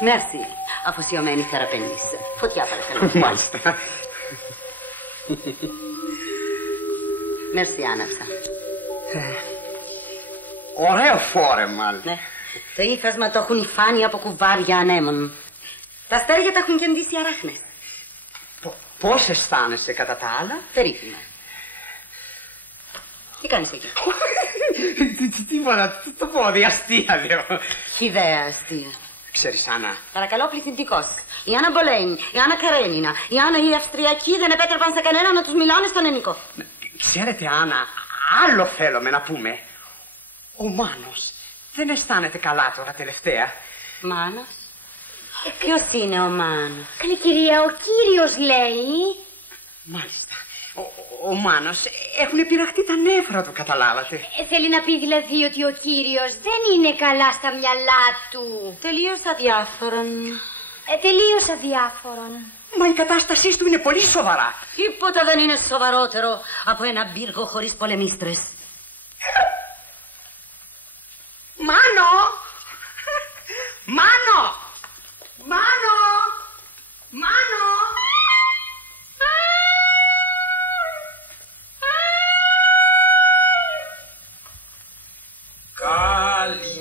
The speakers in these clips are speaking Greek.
Μέρσι. Αφοσιωμένη θεραπενής. Φωτιά παρακαλώ. Μάλιστα. Μέρσι, άναψα. Ωραίο φόρεμα. Ναι. Το ύφασμα το έχουν υφάνει από κουβάρια ανέμων. Τα αστέρια τα έχουν κεντήσει αράχνες. Πώς αισθάνεσαι κατά τα άλλα? Περίφημα. Τι κάνεις εκεί? Τίποτα, το πόδι, αστεία λέω. Χιδαία αστεία. Ξέρεις, Άννα. Παρακαλώ, πληθυντικός. Η Άννα Μπολέιν, η Άννα Καρένινα, η Άννα η Αυστριακή δεν επέτρεπαν σε κανένα να τους μιλάνε στον ελληνικό. Ξέρετε, Άννα, άλλο θέλουμε να πούμε. Ο Μάνος δεν αισθάνεται καλά τώρα τελευταία. Μάνος? Ποιος είναι ο Μάνος? Καλή κυρία, ο κύριος λέει. Μάλιστα. Ο Μάνος έχουν πειραχτεί τα νεύρα του, καταλάβατε. Θέλει να πει δηλαδή ότι ο κύριος δεν είναι καλά στα μυαλά του. Τελείως αδιάφορον. Τελείως αδιάφορον. Μα η κατάστασή του είναι πολύ σοβαρά. Τίποτα δεν είναι σοβαρότερο από ένα πύργο χωρίς πολεμίστρες. Μάνο! Μάνο! Μάνο! Μάνο!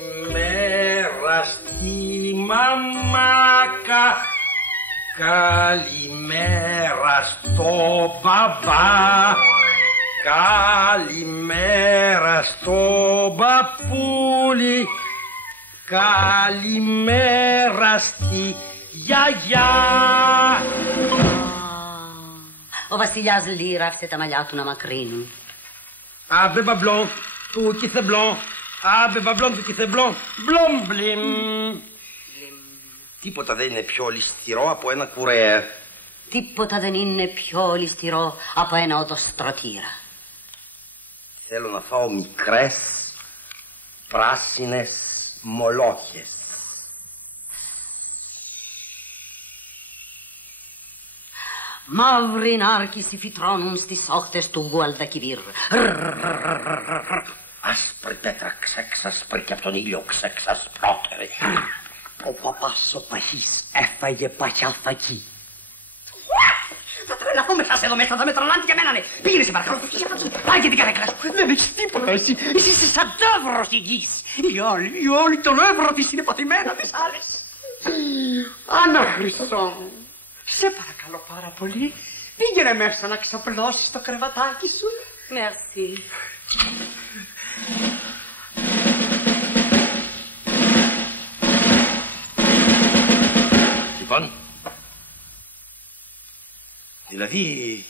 Καλημέρα στη μαμάκα, καλημέρα στο μπαμπά, καλημέρα στο παππούλι, καλημέρα στη γιαγιά. Ο βασιλιάς λύραυσε τα μαλλιά του να μακρύνουν. Αβε μπαμπλόν, του κιθεμπλόν. Αβε μπαμπλόν, του κιθεμπλόν. Μπλον μπλιμ. Τίποτα δεν είναι πιο ληστηρό από ένα κουρέερ. Τίποτα δεν είναι πιο ληστηρό από ένα οδοστρωτήρα. Θέλω να φάω μικρές, πράσινες μολόχες. Μαύροι νάρκισοι φυτρώνουν στις όχθες του Γουαλδακιβίρ. Άσπρη πέτρα ξέξασπρη και από τον ήλιο ξέξασπρότερη. Ο παπάς ο παχής έφαγε παχιαλθακή. Θα τρελαθώ μέσα εδώ μέσα, θα με τρελάνε και εμένα, ναι. Πήγαινε σε παρακαλώ, φύγε από εκεί. Πάει και την καρέκλα σου. Δεν έχεις τίποτα εσύ. Εσύ είσαι σαν τεύρος η γης. Οι όλοι τον εύρο της είναι παθημένα τις άλλες. Άννα Χρυσό μου, σε παρακαλώ πάρα πολύ, πήγαινε μέσα να ξαπλώσεις το κρεβατάκι σου. Merci. Λοιπόν, δηλαδή,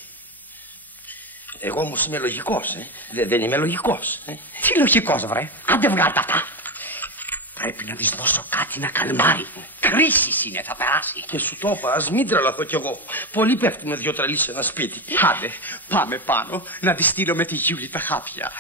εγώ όμως είμαι λογικός, δεν είμαι λογικός. Τι λογικός, βρε. Άντε βγάλτε αυτά. Πρέπει να της δώσω κάτι να καλμάρει. Κρίσης είναι, θα περάσει. Και σου το είπα, ας μην τρελαθώ κι εγώ. Πολύ πέφτουμε δυο τρελοί σε ένα σπίτι. Άντε, πάμε πάνω να τη στείλω με τη Γιούλη τα χάπια.